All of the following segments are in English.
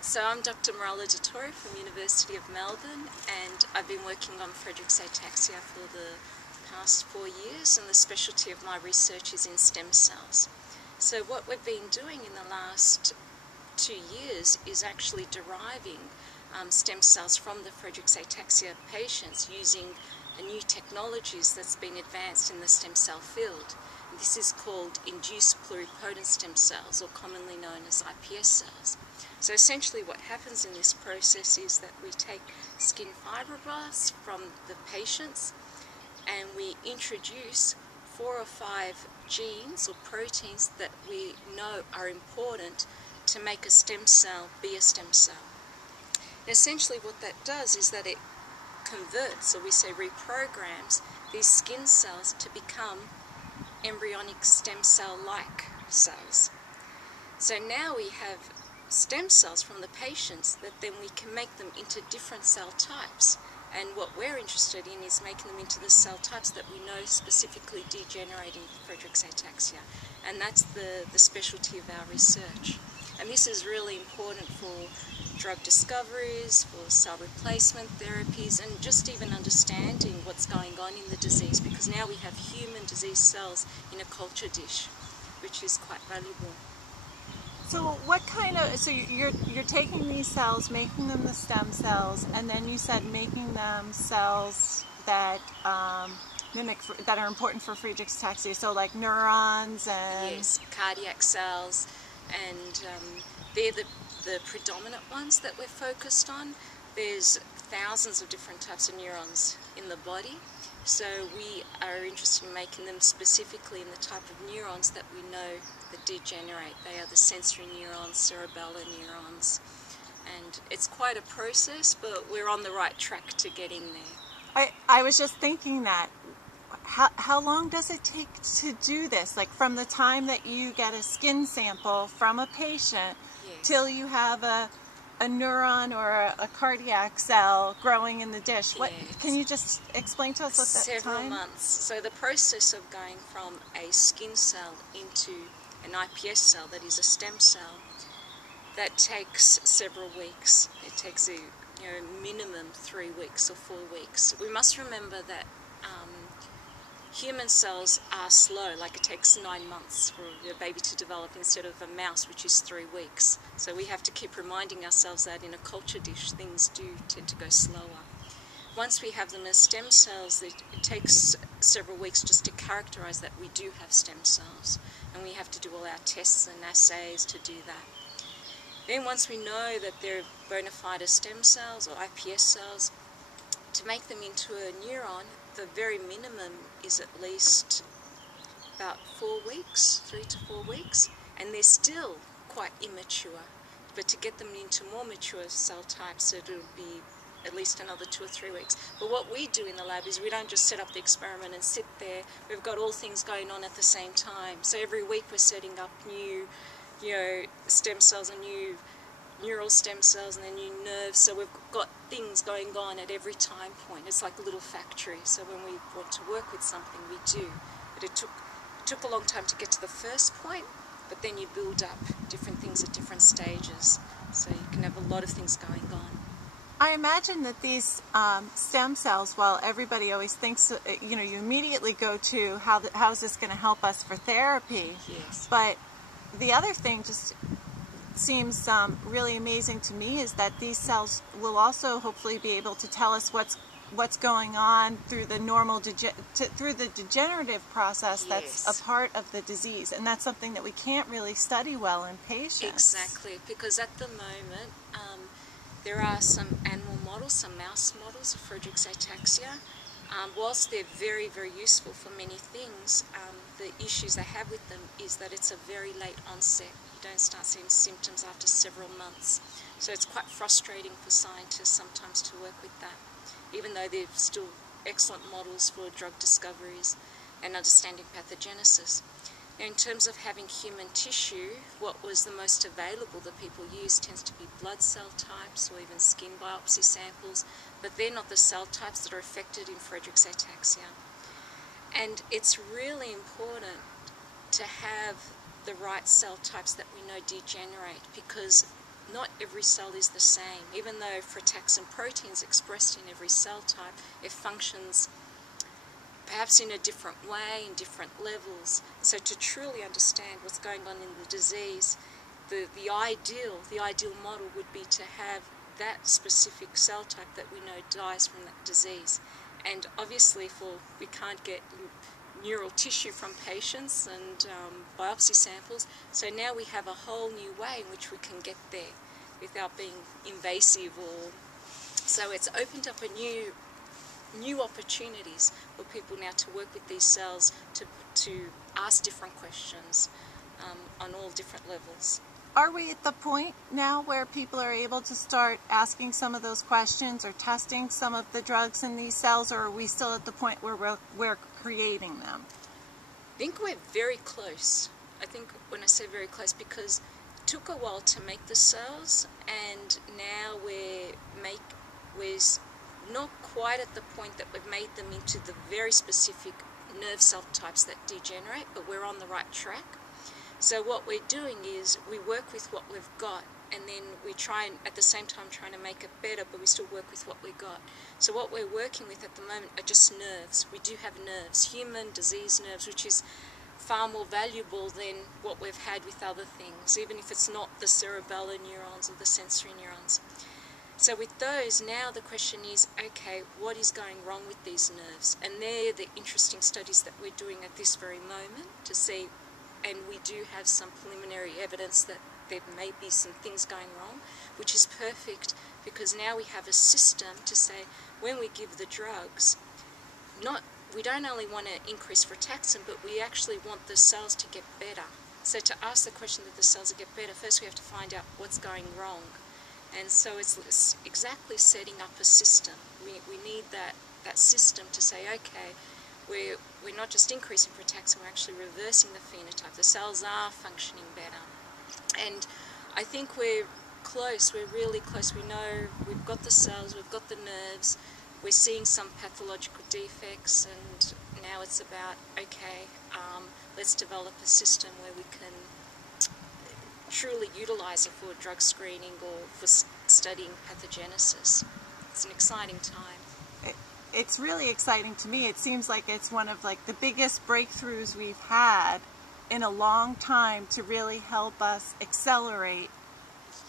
So I'm Dr. Mirella Dotorri from University of Melbourne, and I've been working on Friedreich's ataxia for the past 4 years, and the specialty of my research is in stem cells. So what we've been doing in the last 2 years is actually deriving stem cells from the Friedreich's ataxia patients using new technologies that's been advanced in the stem cell field. This is called Induced pluripotent stem cells, or commonly known as iPS cells. So essentially what happens in this process is that we take skin fibroblasts from the patients and we introduce 4 or 5 genes or proteins that we know are important to make a stem cell be a stem cell. And essentially what that does is that it converts, or we say reprograms, these skin cells to become embryonic stem cell-like cells. So now we have stem cells from the patients that then we can make them into different cell types. And what we're interested in is making them into the cell types that we know specifically degenerating Friedreich's ataxia. And that's the specialty of our research. And this is really important for drug discoveries, for cell replacement therapies, and just even understanding what's going on in the disease, because now we have human disease cells in a culture dish, which is quite valuable. So what kind of, so you're taking these cells, making them the stem cells, and then you said making them cells that mimic, that are important for Friedreich's ataxia, so like neurons and... Yes, cardiac cells, and they're the predominant ones that we're focused on. There's thousands of different types of neurons in the body, so we are interested in making them specifically in the type of neurons that we know that degenerate. They are the sensory neurons, cerebellar neurons, and it's quite a process, but we're on the right track to getting there. I was just thinking that. How long does it take to do this? Like from the time that you get a skin sample from a patient, yes, till you have a neuron or a cardiac cell growing in the dish. What, yes, can you just explain to us what that time? Several months. So the process of going from a skin cell into an iPS cell that is a stem cell, that takes several weeks. It takes a minimum 3 weeks or 4 weeks. We must remember that human cells are slow, like it takes 9 months for a baby to develop instead of a mouse, which is 3 weeks. So we have to keep reminding ourselves that in a culture dish things do tend to go slower. Once we have them as stem cells, it takes several weeks just to characterize that we do have stem cells, and we have to do all our tests and assays to do that. Then once we know that they're bona fide stem cells or iPS cells, to make them into a neuron, the very minimum is at least about 4 weeks, 3 to 4 weeks, and they're still quite immature. But to get them into more mature cell types, it'll be at least another 2 or 3 weeks. But what we do in the lab is we don't just set up the experiment and sit there. We've got all things going on at the same time. So every week we're setting up new, stem cells and new neural stem cells and then new nerves, so we've got things going on at every time point. It's like a little factory, so when we want to work with something we do. But it took a long time to get to the first point, but then you build up different things at different stages, so you can have a lot of things going on. I imagine that these stem cells, while everybody always thinks, you immediately go to how is this going to help us for therapy, yes, but the other thing just seems really amazing to me is that these cells will also hopefully be able to tell us what's going on through the normal through the degenerative process, that's yes, a part of the disease, and that's something that we can't really study well in patients. Exactly, because at the moment there are some animal models, some mouse models of Friedreich's ataxia. Whilst they're very, very useful for many things, the issues they have with them is that it's a very late onset. You don't start seeing symptoms after several months. So it's quite frustrating for scientists sometimes to work with that, even though they're still excellent models for drug discoveries and understanding pathogenesis. Now, in terms of having human tissue, what was the most available that people use tends to be blood cell types or even skin biopsy samples, but they're not the cell types that are affected in Friedreich's ataxia. And it's really important to have the right cell types that we know degenerate, because not every cell is the same. Even though frataxin protein is expressed in every cell type, it functions perhaps in a different way, in different levels. So to truly understand what's going on in the disease, the ideal model would be to have that specific cell type that we know dies from that disease. And obviously we can't get neural tissue from patients and biopsy samples, so now we have a whole new way in which we can get there without being invasive. So it's opened up a new opportunities for people now to work with these cells, to ask different questions on all different levels. Are we at the point now where people are able to start asking some of those questions or testing some of the drugs in these cells, or are we still at the point where we're creating them? I think we're very close. I think when I say very close, because it took a while to make the cells, and now we're not quite at the point that we've made them into the very specific nerve cell types that degenerate, but we're on the right track. So what we're doing is we work with what we've got, and then we try and at the same time trying to make it better, but we still work with what we got. So what we're working with at the moment are just nerves. We do have nerves, human disease nerves, which is far more valuable than what we've had with other things, even if it's not the cerebellar neurons or the sensory neurons. So with those, now the question is, okay, what is going wrong with these nerves? And they're the interesting studies that we're doing at this very moment to see. And we do have some preliminary evidence that there may be some things going wrong, which is perfect because now we have a system to say when we give the drugs, we don't only want to increase frataxin, but we actually want the cells to get better. So to ask the question that the cells will get better, first we have to find out what's going wrong. And so it's exactly setting up a system. We need that system to say, okay, we're not just increasing frataxin, we're actually reversing the phenotype. The cells are functioning better. And I think we're close, we're really close. We know we've got the cells, we've got the nerves, we're seeing some pathological defects, and now it's about, okay, let's develop a system where we can truly utilize it for drug screening or for studying pathogenesis. It's an exciting time. It's really exciting to me. It seems like it's one of the biggest breakthroughs we've had in a long time to really help us accelerate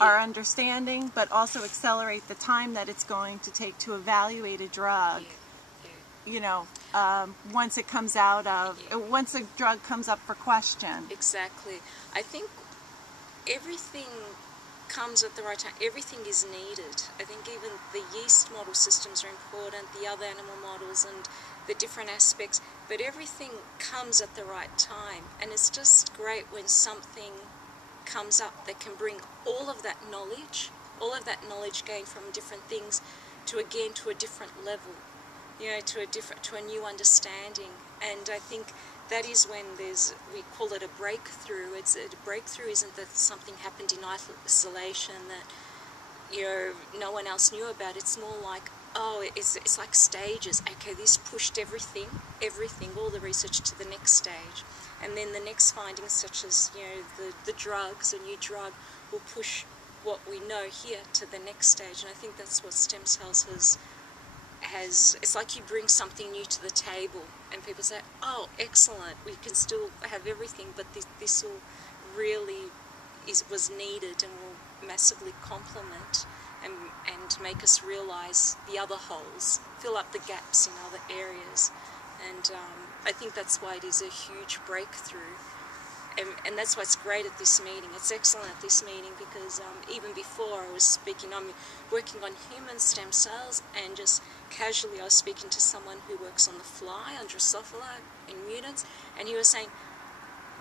our understanding, but also accelerate the time that it's going to take to evaluate a drug. You know, once it comes out of, once a drug comes up for question. Exactly. I think everything comes at the right time. Everything is needed. I think even the yeast model systems are important, the other animal models and the different aspects, but everything comes at the right time. And it's just great when something comes up that can bring all of that knowledge gained from different things to a different level, you know, to a new understanding. And I think that is when we call it a breakthrough. A breakthrough isn't that something happened in isolation that, you know, no one else knew about. It's more like, oh, it's like stages. Okay, this pushed everything, all the research to the next stage. And then the next findings, such as, you know, the drugs, a new drug, will push what we know here to the next stage. And I think that's what stem cells has. It's like you bring something new to the table and people say, oh, excellent, we can still have everything, but this will really was needed and will massively complement and make us realize the other holes, fill up the gaps in other areas. And I think that's why it is a huge breakthrough. And that's why it's great at this meeting. It's excellent at this meeting because even before I was speaking, I'm working on human stem cells, and just casually I was speaking to someone who works on the fly, on Drosophila in mutants, and he was saying,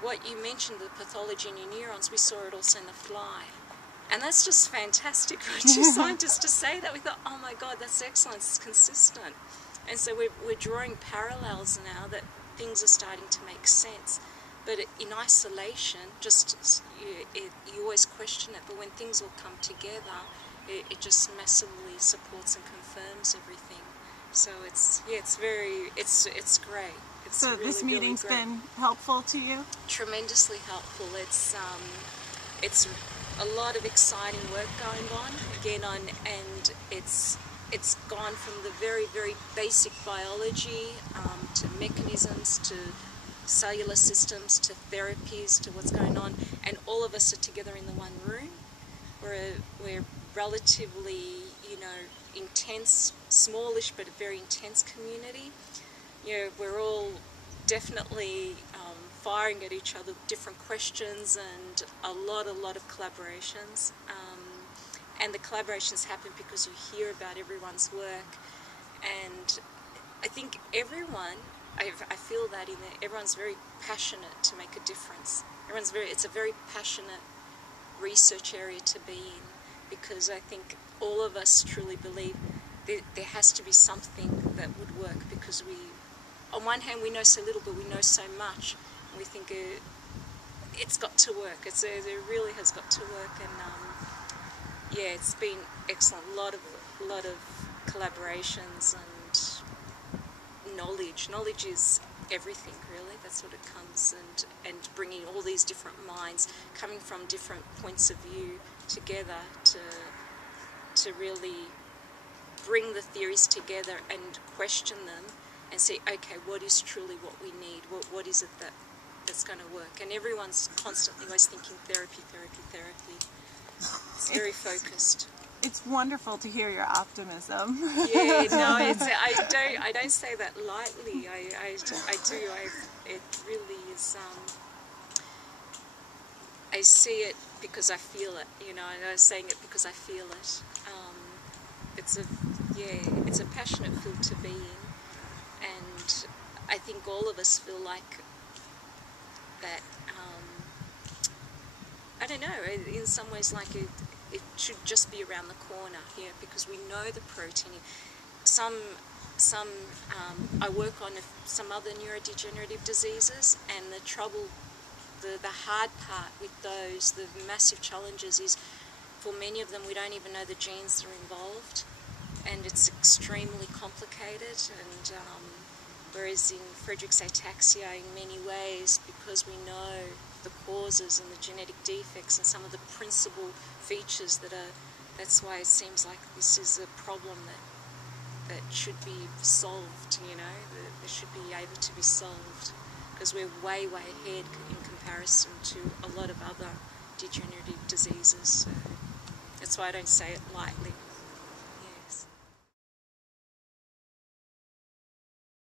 what you mentioned, the pathology in your neurons, we saw it also in the fly. And that's just fantastic for two scientists to say that. We thought, oh my God, that's excellent, it's consistent. And so we're drawing parallels now that things are starting to make sense. But in isolation, you always question it. But when things all come together, it just massively supports and confirms everything. So it's great. It's so really, this meeting's really been helpful to you? Tremendously helpful. It's a lot of exciting work going on and it's gone from the very, very basic biology to mechanisms, to cellular systems, to therapies, to what's going on, and all of us are together in the one room. We're relatively, intense, smallish but a very intense community. We're all definitely firing at each other with different questions and a lot of collaborations. And the collaborations happen because you hear about everyone's work, and I think everyone, I feel that everyone's very passionate to make a difference. It's a very passionate research area to be in, because I think all of us truly believe there has to be something that would work, because on one hand we know so little, but we know so much, and we think it's got to work. It really has got to work, and yeah, it's been excellent. A lot of collaborations and knowledge. Knowledge is everything, really. That's what it comes, and bringing all these different minds coming from different points of view together to really bring the theories together and question them and say, okay, what is truly what we need? What is it that's going to work? And everyone's constantly always thinking therapy. It's very focused. It's wonderful to hear your optimism. Yeah, no, I don't say that lightly. I do. It really is. I see it because I feel it. And I'm saying it because I feel it. It's a passionate field to be in, and I think all of us feel like that. I don't know. In some ways, like it should just be around the corner here, because we know the protein. I work on some other neurodegenerative diseases, and the hard part with those, the massive challenges is, for many of them we don't even know the genes that are involved, and it's extremely complicated. And whereas in Friedreich's ataxia, in many ways, because we know the causes and the genetic defects and some of the principal features that's why it seems like this is a problem that should be solved, that should be able to be solved, because we're way ahead in comparison to a lot of other degenerative diseases. So that's why I don't say it lightly.